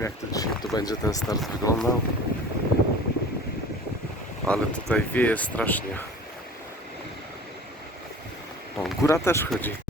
wiem jak to dzisiaj tu będzie ten start wyglądał. Ale tutaj wieje strasznie. O, góra też chodzi.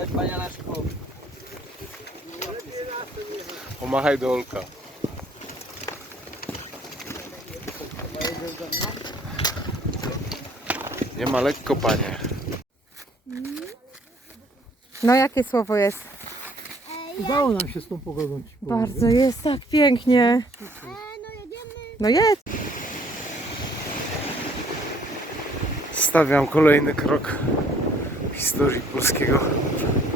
Cześć panie Leszku. Pomachaj do Olka. Nie ma lekko, panie. No jakie słowo jest? Udało nam się z tą pogodą ci powiem. Bardzo jest tak pięknie. No jest. Stawiam kolejny krok w historii polskiego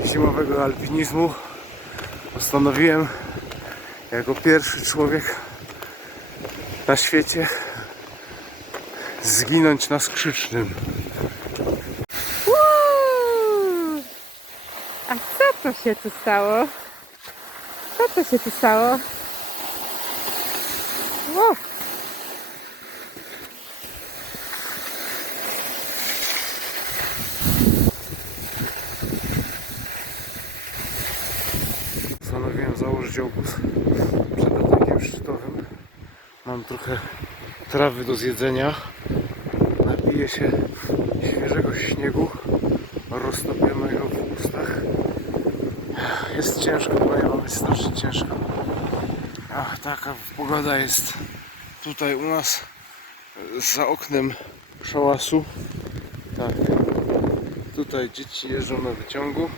zimowego alpinizmu. Postanowiłem jako pierwszy człowiek na świecie zginąć na skrzycznym. A co to się tu stało? Co to się tu stało? Ło. Postanowiłem założyć obóz przed atakiem szczytowym. Mam trochę trawy do zjedzenia. Napiję się świeżego śniegu roztopionego w ustach. Jest ciężko, powiem wam, jest strasznie ciężko. Ach, taka pogoda jest tutaj u nas za oknem szałasu. Tak. Tutaj dzieci jeżdżą na wyciągu.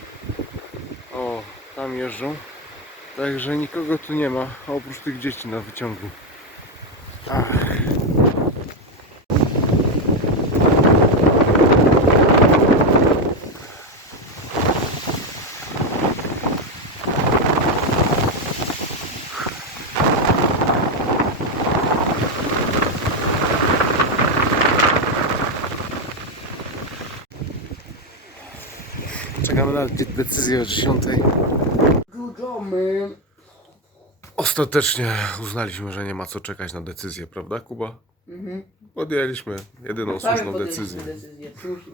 O, tam jeżdżą. Także nikogo tu nie ma, oprócz tych dzieci na wyciągu. Ach. Czekamy na de- decyzję o 10. Ostatecznie uznaliśmy, że nie ma co czekać na decyzję, prawda Kuba? Podjęliśmy jedyną słuszną decyzję. decyzję. Słuszną.